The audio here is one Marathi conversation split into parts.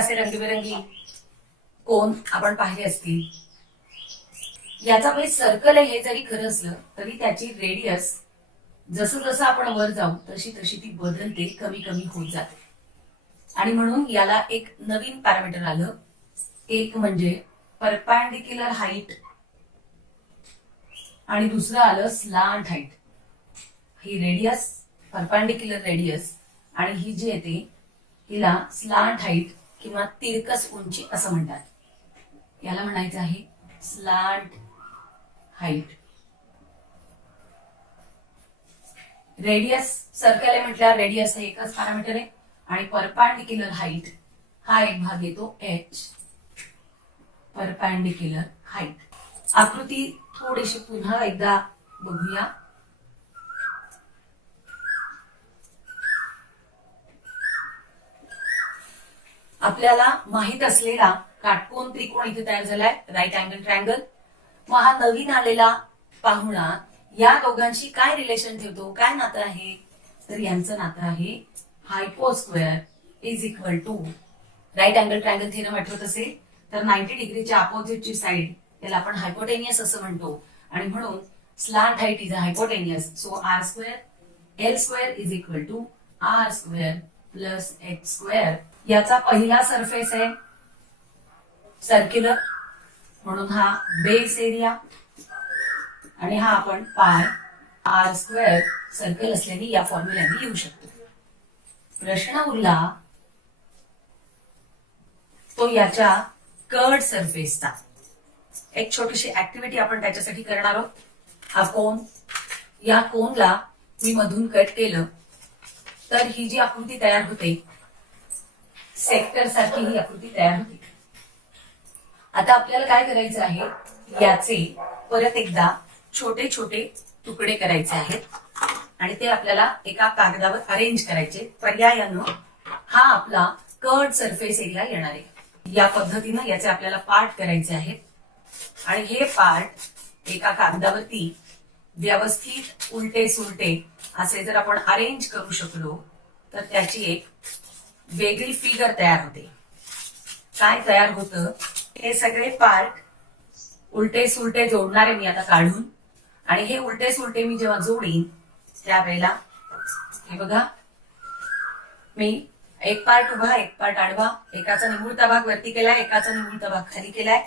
असे रंगीबेरंगी कोन आपण पाहिले असतील. याचा बेस सर्कल आहे हे जरी खरं असलं तरी त्याची रेडियस जसं जसं आपण वर जाऊ तशी तशी ती बदलते, कमी कमी होत जाते. आणि म्हणून याला एक नवीन पॅरामीटर आलं. एक म्हणजे परपॅन्डिक्युलर हाईट आणि दुसरं आलं स्लांट हाईट. ही रेडियस, परपॅन्डिक्युलर रेडियस, आणि ही जी येते हिला स्लांट हाईट किंवा तिरकस उंची असं म्हणतात. याला म्हणायचं आहे स्लांट हाईट. रेडियस सर्कल आहे म्हटल्यावर रेडियस हे एकच पॅरामीटर आहे आणि परपॅन्डिक्युलर हाईट हा एक भाग येतो एच. Perpendicular height. आकृती थोडीशी पुन्हा एकदा बघूया. आपल्याला माहित असलेला काटकोन त्रिकोण इथे तयार झालाय, राईट अँगल ट्रायंगल. मग हा नवीन आलेला पाहुणा या दोघांशी काय रिलेशन ठेवतो, काय नातं आहे, तर यांचं नातं आहे hypo square is equal to, right angle triangle theorem आठवत असेल तर 90 डिग्रीच्या अपोजिटची साइड त्याला आपण हायपोटेनियस असं म्हणतो. आणि म्हणून slant height is a hypotenuse. So r square l square is equal to r square plus x square. याचा पहिला सरफेस आहे सर्क्युलर म्हणून हा बेस एरिया आणि हा आपण पाय आर स्क्वेअर सर्कल असल्याने या फॉर्म्युल्याने लिहू शकतो. प्रश्न उरला तो याच्या कर्ड सरफेसचा. एक छोटीशी ऍक्टिव्हिटी आपण त्याच्यासाठी करणार आहोत. हा कोन, या कोनला मी मधून कट केलं तर ही जी आकृती तयार होते सेक्टर सारखी ही आकृती तयार होते. आता आपल्याला काय करायचं आहे, याचे परत एकदा छोटे छोटे तुकडे करायचे आहेत आणि ते आपल्याला एका कागदावर अरेंज करायचे. पर्यायानं हा आपला कर्ड सरफेस एरिया येणार आहे. या पद्धतीनं याचे आपल्याला पार्ट करायचे आहेत आणि हे पार्ट एका कागदावरती व्यवस्थित उलटे सुलटे असे जर आपण अरेंज करू शकलो तर त्याची एक वेगळी फिगर तयार होते. काय तयार होतं, हे सगळे पार्ट उलटे सुलटे जोडणारे मी आता काढून, आणि हे उलटे सुलटे मी जेव्हा जोडीन त्यावेळेला हे बघा, मी एक पार्ट उभा एक पार्ट आडवा, एकाचा निमुळता भाग वरती केलाय एकाचा निमुळता भाग खाली केलाय.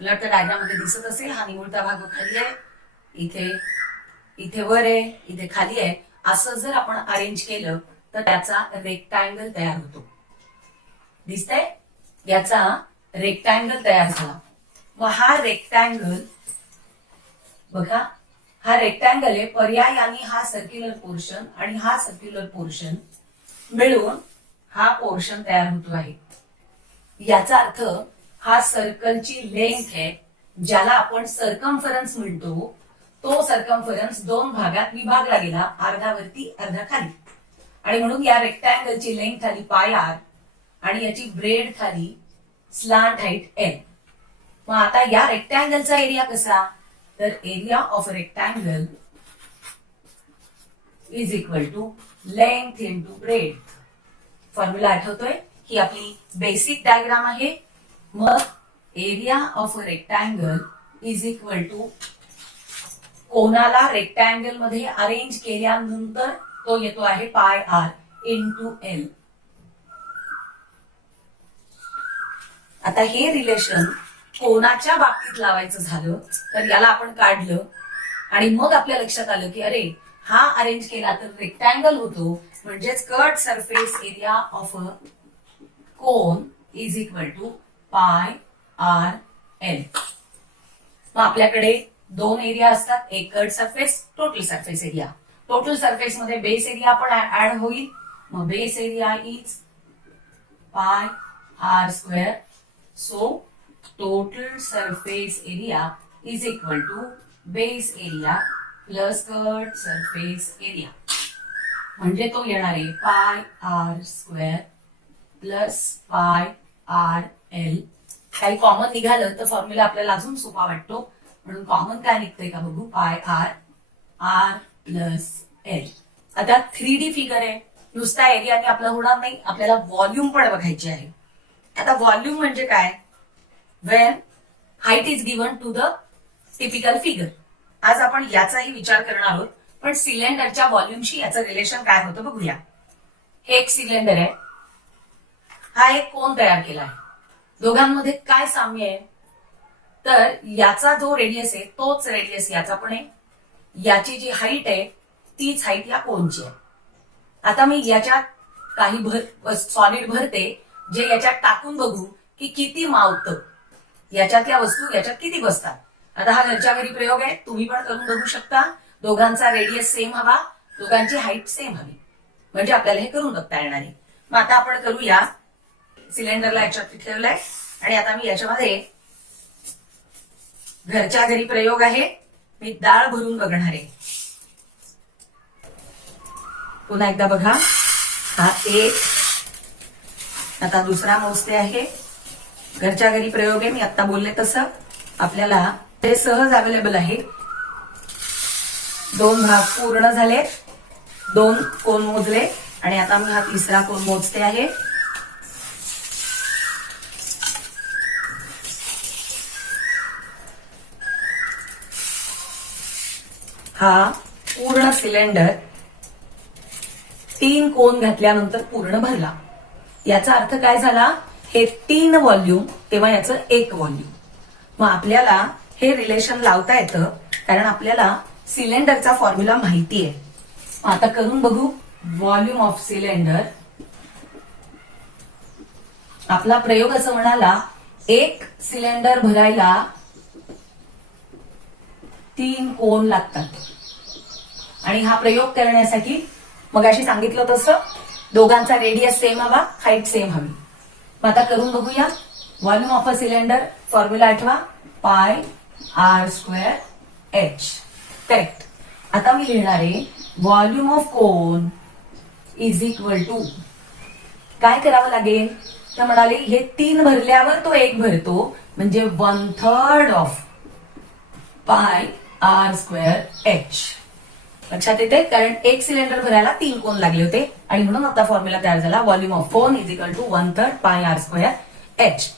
मला वाटतं डायग्राम मध्ये दिसत असेल. हा निमुळता भाग खाली आहे, इथे इथे वर आहे, इथे खाली आहे. असं जर आपण अरेंज केलं तर त्याचा रेक्टँगल तयार होतो. दिसतंय, याचा रेक्टँगल तयार झाला. मग हा रेक्टँगल बघा, हा रेक्टँगल आहे. पर्यायाने हा सर्क्युलर पोर्शन आणि हा सर्क्युलर पोर्शन मिळून हा पोर्शन तयार होतो आहे. याचा अर्थ हा सर्कलची लेंथ आहे, ज्याला आपण सर्कम्फरन्स म्हणतो. तो सर्कम्फरन्स दोन भागात विभागला गेला, अर्धा वरती अर्धा खाली. आणि म्हणून या रेक्टँगलची लेंथ आली पाय आर आणि याची ब्रेड खाली स्लांट हाईट एल. मग आता या रेक्टँगलचा एरिया कसा, तर area of rectangle is equal to length into breadth. Formula आठवतोय, ही आपली बेसिक डायग्राम आहे. मग area of rectangle is equal to कोणाला रेक्टँगल मध्ये अरेंज केल्यानंतर तो येतो आहे पाय आर इंटू एल. आता हे रिलेशन कोणाच्या बाबतीत लावायचं झालं तर याला आपण काढलं आणि मग आपल्या लक्षात आलं की अरे हा अरेंज केला तर रेक्टँगल होतो, म्हणजेच curved surface area of a cone is equal to pi r l. मग आपल्याकडे दोन एरिया असतात, एक curved surface, total surface area. Total surface मध्ये बेस एरिया पण ऍड होईल. मग base area is pi r square. So total surface area is equal to base area plus curved surface area. म्हणजे तो येणार आहे pi r square plus pi r l. काही कॉमन निघालं तर फॉर्म्युला आपल्याला अजून सोपा वाटतो, म्हणून कॉमन काय निघतंय का बघू. पाय आर आर प्लस एल. आता 3D फिगर आहे, नुसता एरियाने आपला होणार नाही, आपल्याला व्हॉल्यूम पण बघायची आहे. आता व्हॉल्यूम म्हणजे काय? When height is given to the typical figure. आज आपण याचाही विचार करणार आहोत, पण सिलेंडरच्या व्हॉल्यूमशी याचं रिलेशन काय होतं बघूया. हे एक सिलेंडर आहे, हा एक कोन तयार केला आहे. दोघांमध्ये काय साम्य आहे? तर याचा जो रेडियस आहे तोच रेडियस याचा पण आहे. याची जी हाईट आहे तीच हाईट या कोनची आहे. आता मी याच्यात काही सॉलिड भरते, जे याच्यात टाकून बघू की किती मावतं, याच्यातल्या वस्तू याच्यात किती बसतात. आता हा घरच्या घरी प्रयोग आहे, तुम्ही पण करून बघू शकता. दोघांचा रेडियस सेम हवा, दोघांची हाईट सेम हवी, म्हणजे आपल्याला हे करून बघता येणार आहे. मग आता आपण करूया. सिलेंडरला याच्यात ठेवलंय आणि आता मी याच्यामध्ये घरच्या घरी प्रयोग आहे, मी डाळ भरून बघणार आहे. पुन्हा एकदा बघा, हा एक, आता दुसरा मोजते आहे. घरच्या घरी प्रयोग आहे, मी आता बोलले तसं आपल्याला ते सहज अवेलेबल आहे. 2 भाग पूर्ण झाले, 2 कोन मोजले आणि आता मी हा तिसरा कोन मोजते आहे. हा पूर्ण सिलेंडर 3 कोन घातल्यानंतर पूर्ण भरला. याचा अर्थ काय झाला? हे 3 व्हॉल्यूम तेव्हा याचं 1 व्हॉल्यूम. मग आपल्याला हे रिलेशन लावता येतं, कारण आपल्याला सिलेंडरचा फॉर्म्युला माहिती आहे. आता करून बघू. व्हॉल्यूम ऑफ सिलेंडर, आपला प्रयोग असं म्हणाला, एक सिलेंडर भरायला 3 कोन लागतात. आणि हा प्रयोग करण्यासाठी मगाशी सांगितलं तसं दोघांचा रेडियस सेम हवा, हाईट सेम हवी. मग आता करून बघूया. Volume of a cylinder formula आठवा, पाय आर स्क्वेअर एच. करेक्ट. आता मी लिहिणार आहे volume of cone is equal to, काय करावं लागेल तर म्हणाले हे 3 भरल्यावर तो 1 भरतो, म्हणजे 1/3 ऑफ पाय आर स्क्वेअर एच. लक्षात येते? कारण एक सिलेंडर भरायला 3 कोन लागले होते आणि म्हणून आता फॉर्म्युला तयार झाला. Volume of cone is equal to 1/3 pi r square H.